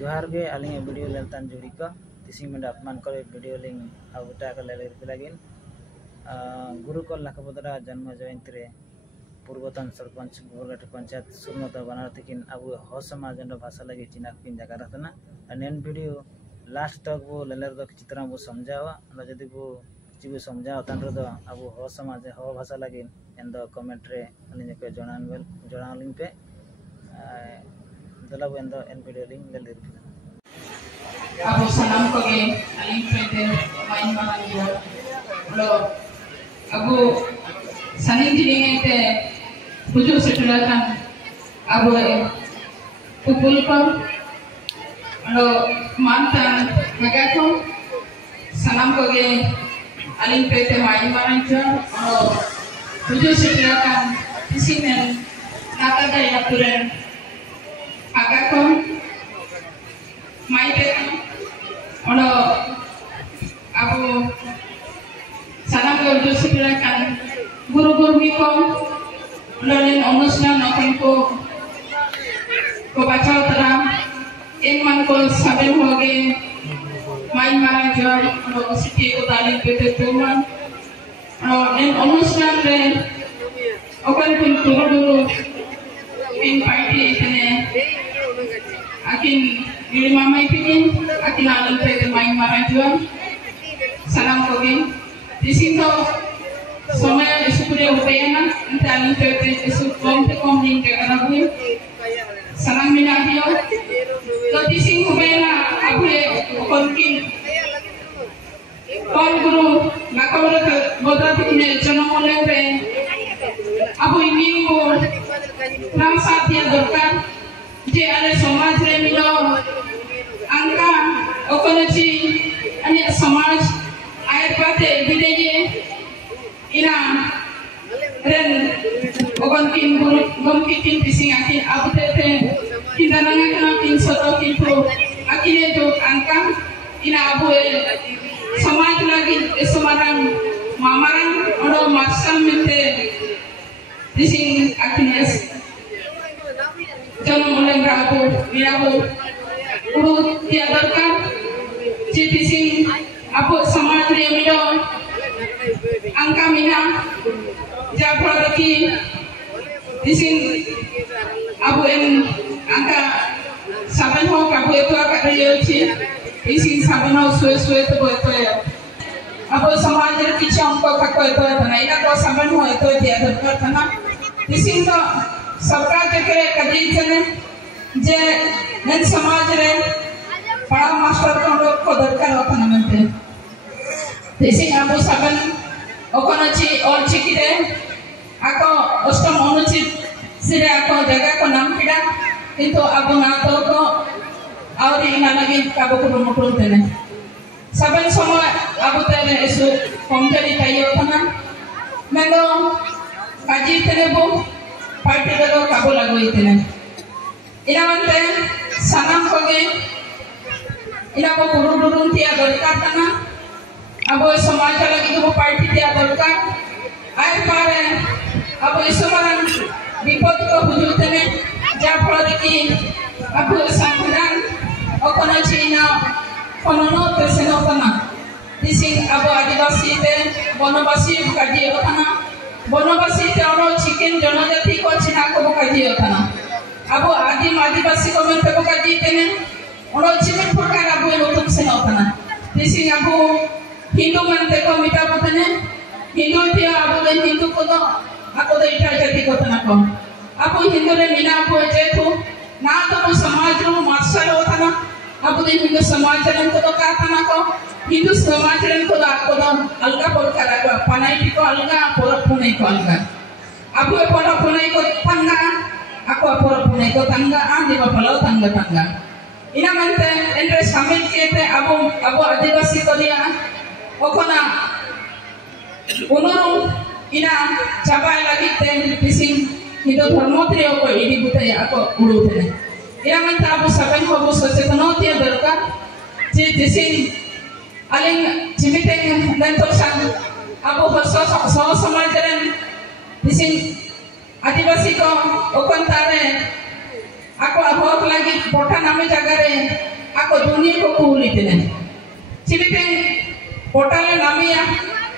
जोहार गे आलिंग वीडियो लेलतान जुड़ी को तिसी में अपमान कर वीडियो लिंग अबुटा का ले लगिन गुरु को लखबदरा जन्म जयंती रे पूर्वतन सरपंच गोरघाटी पंचायत सुरमत बना तकिन अब हो समाज भाषा लगे चिना किन जगह रहतना नेन वीडियो लास्ट तक वो लेलर दो चित्र वो समझावा जदि वो किसी समझाओ तन रो अब हो समाज हो भाषा लगे एन दो कमेंट रे अलिंग पे जणालिंग पे दला एन दो एन वीडियो लिंक ले ले Abu sanam ko ge aling pwede main malang yo lo abu sanin dilinge te puju setulakan abu pupul ko lo mantan magako sanam ko ge aling pwede main malang yo lo puju setulakan isinen nakada ya puren agako main pwede ono abu sanam ko ujo setulakan guru-guru ko lonin onusna nokin ko baca tera man ko saben hoge main mara jor ono siti ko dalin pete tuman en onusna re okan kun guru in party tene akin Diri mamai pingin akin alun pwede main marajuan salam koge disinto somaya isupure upayana ante alun pwede isu komte komning kagarabuin salam minahio to dising upayana abule konkin kon guru lakawra bodrati kine janamole re abu ini ko ram satya dorkar je ale samaj re milo angka okonochi ani samaj ayat pate bideje ina ren ogonkin gomkikin pising akin abutete kindananga kana kin soto kintu akine jo angka ina abue samaj lagi esumarang mamarang odo maksam mente pising akines jangan mulai berabu urut tiadakan citi sing apu samaj remilo angka mina jabraki dising abu en angka saben ho kabu itu agak reyoci dising saben ho suwe itu itu ya abu samaj kicang ko kako itu tanah ina ko saben ho itu tiadakan tanah dising to सरकार के कजी चले जे none समाज रे बड़ा master को दरकार होता न मनते जैसे आबो सबन ओकोनची और चिकिरे आको अष्टम अनुचित सिरे आको जगह को नाम किडा किंतु आबो ना तो को और इना लगी काबो को मोटल तेने सबन समय आबो तेरे एसु कमजोरी ताई होता ना मेलो काजी तेरे बो पार्टी दलो काबू लागो इतने इना मनते सनम कोगे इना को गुरु तिया दरकार तना अब समाज लगी को पार्टी तिया दरकार आय पारे अब इसमरन विपद को हुजुतने जा फल की अब संविधान ओकना चीना कोननो तेसनो तना दिसिंग अब आदिवासी ते वनवासी काजी होतना वनवासी तेरो चिकन जनजाति को चिना को बकाजी होतना अब आदिम आदिवासी को में बकाजी तेने ओनो चिकन प्रकार अब लोतुक से होतना दिसी अब हिंदू मनते को मिटा पतने हिंदू थे अब हिंदू को तो ako do ita jati ko tana ko apo hindu re mina ko jetu na to समाज रो मार्शल होतना अब हिंदू समाज रे को तो का तना को हिंदू समाज रे को ako do अलगा por kala ko panai ko अलगा por punai ko अलगा apo por punai ko tangga ako por punai ko tangga andi ba palo tangga ina mante entre samil kete abo adivasi ko dia okona unuru ina cabai lagi ten pising hidup hormotri ko ini butai ako urutene ina mante abo saben ko bo socetanoti berka je dising aling jimiteng dan tosan abo so samajaren dising adivasi ko okon tare ako abok lagi bota name jagare ako dunia ko kulit ini. Cipite portale namanya,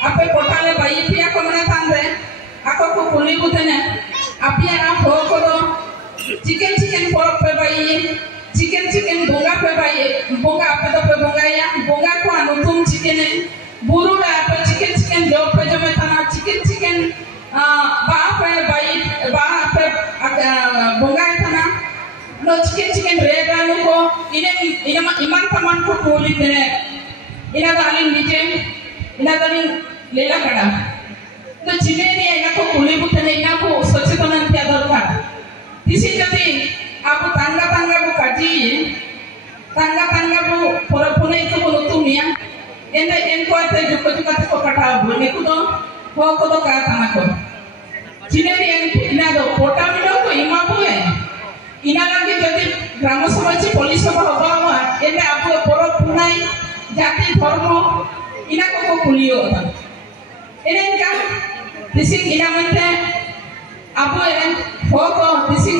apa portale bayi pia ko mana tandre, ako ko kulit butene, api apa ko do chicken pork pe bayi, chicken bunga pe bayi, bunga apa do pe bunga ya, bunga ko anutum chicken ini, buru da apa chicken job pe jo metana chicken ba pe bayi, ba pe bunga tana. No chicken reda no ko iman taman ko kulit ne ina dalin nije ina dalin lela kada to chine ni ina ko kulit butane ina ko Sachetan tia dorkar disi jodi abu tangga bu kaji tangga bu porapune itu ko nutumia ende en ko te jukko ko kata bu ne ko do ka tanako chine ni ina do pota mido ko imabu ina lagi jadi গ্রাম সমাজে police সভা হওয়া এতে আপু পরব পুনাই জাতি ধর্ম ইনা কো কুলিও এনে কা দিসিং ইনা মতে আপু এনে হকো দিসিং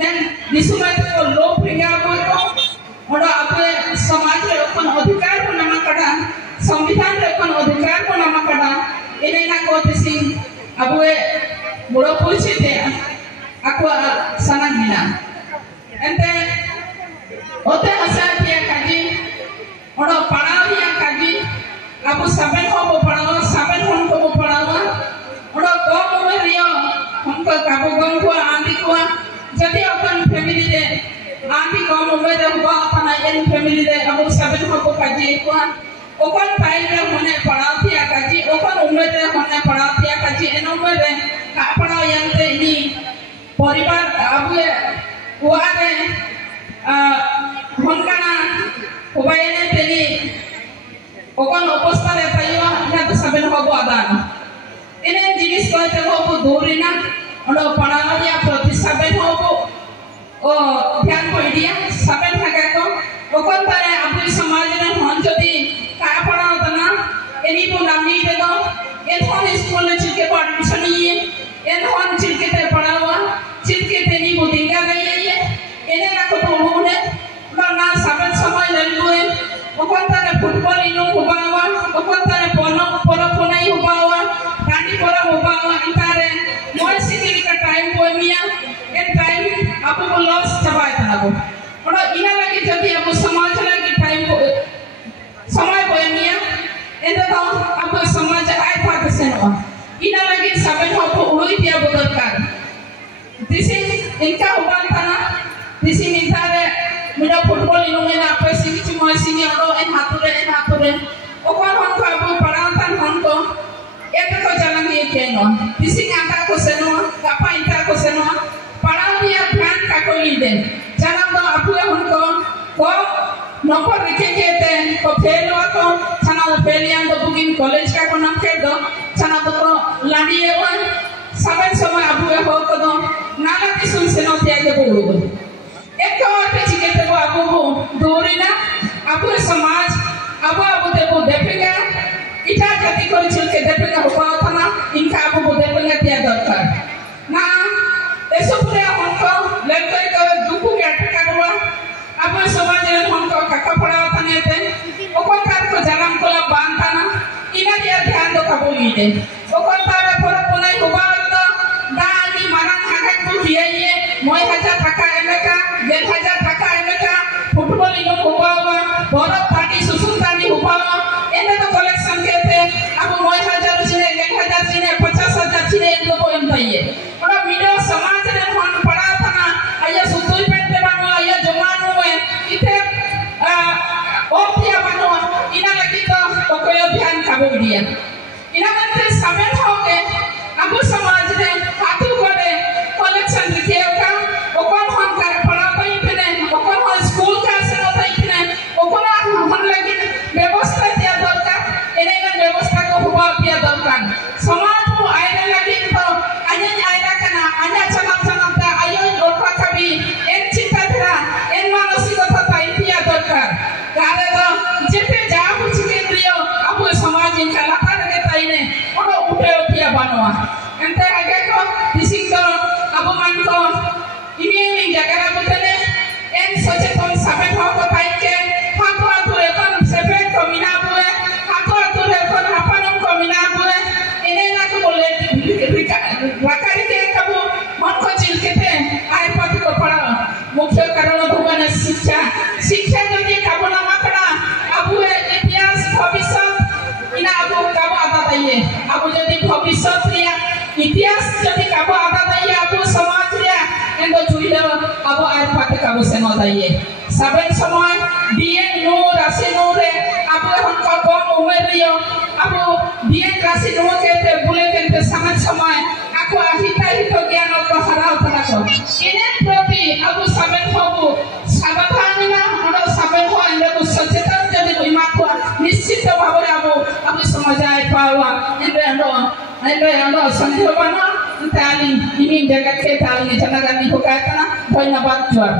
নেন দিসুমাতে কো লো প্রিয়া আপু কো ওডা আপু সমাজ রে কোন অধিকার কো নামা কাটা সংবিধান রে কোন অধিকার কো নামা কাটা এনে না কো দিসিং আপু বড় পরিচিতে aku sangat gila. Ente ote asal dia kaji, odo panaw dia kaji, aku saben ko panaw, saben hon ko panaw, odo ko mo rio, hon ko kabu gom ko andi ko, jadi akan family de, andi ko mo de ko apana en family de, aku saben ko kaji ko, okan pai de hone panaw dia kaji, okan umre de hone panaw dia kaji, enomre de ka panaw yang de ini परिवार अब वारे होनकाना होबायने तेनी ओकन अवस्था रे ताइवा ना तो सबन होबो आदान इने जिनिस कहते होबो दूरिना ओडो पणावलिया प्रति सबन होबो ओ ध्यान कोइडिया सबन थाका को ओकन तारे आपु समाज ने हन जदी का पणाव तना एनी बो नामी देगो एथन स्कूल ने चिके एडमिशन ये एथन चिके ते पणावा चिके तेनी बुदिंगा गई है एने ना को बोलने ना साबन समय ललुए ओकंता ने फुटबॉल इनो हुबावा ओकंता ने पोनो हुबावा काटी पोरा हुबावा इंतारे मोय सिटी का टाइम पोमिया एन टाइम आपको को लॉस चबाय तनाबो ओडो इना लगी जदी आपको समाज लगी टाइम समय पोमिया एंदा तो आपको समाज आय पात सेनो इना लगी साबन को उड़ी दिया बदरकार Disi inka uban tanah, disi mintare muda football ino mena apa sini cuma sini odo en hature, okan honko abu parantan honko, itu ko jalan dia keno, disi ngata ko seno, kapa inta ko seno, parang dia plan kako ide, jalan do abu ya honko, ko nomor rikete, ko felo ako, chana felian do bugin college kako namke do, chana do ladi ewan. Saben sama abu ya ho ko do nala kisun seno tiage bulu ek और पे चिके वो abu bu दूरी ना abu समाज abu te bu देपेगा इटा जाति को चिलके देपेगा हो पाता ना इनका abu bu देपेगा तिया दरकार ना ऐसो पूरे हमको लड़के को दुखु के अटका हुआ abu समाज ने हमको कक्का पड़ा तने ते ओकन कार को जलाम को ला बांधता ना इना दिया ध्यान दो कबू इदे ओकन तारे पूरा पुनाई हुआ दानी मारन हागत को दिए मोय हजार टाका एमेका 1000 टाका एमेका फुटबॉल इनो हुआ बड़ा पार्टी सुसुंतानी हुआ एने तो कलेक्शन केते अब मोय हजार छिने 1000 छिने 50000 छिने इनको को इनताइए और वीडियो समाज ने मन पड़ा था ना आया सुतुई पेटे बानो आया जमानो में इथे ओपिया बानो इना लगी तो कोई ध्यान काबू दिया इना मंत्र समय हो गए अब समाज ने हाथू करे कलेक्शन दिखे का ओकन हम कर पड़ा पई पने ओकन हम स्कूल का से होता इतने ओकन हम लगी व्यवस्था दिया दरकार एने में व्यवस्था को हुआ दिया दरकार समाज को आने लगी तो आने आया करना आने चला ता आयो ओका कभी एक चिंता धरा इन मानसिकता ता दिया दरकार कारे तो जेते जा कुछ के दियो अब समाज इनका लता शिक्षा शिक्षा जदि काबू नामा करा अब इतिहास भविष्य इना अब काबू आता ताइए अब जदि भविष्य रिया इतिहास जदि काबू आता ताइए अब समाज रिया एंदो जुइलो अब आज पाते काबू से न ताइए साबन समय बीएन नो राशि नो रे अब हम का कम उम्र रियो अब बीएन राशि नो के बुले के समाज समय आको हिता हितो ज्ञान को हराव तला को इने प्रति अब साबन होबो सावधान ना और साबन हो एंदो को सचेतन जदि कोई माको निश्चित भाबरे अब समाज आए पावा एंदो संध्योबानो ताली इमिन जगत के ताली जनागानी को कहता ना धन्यवाद जुआर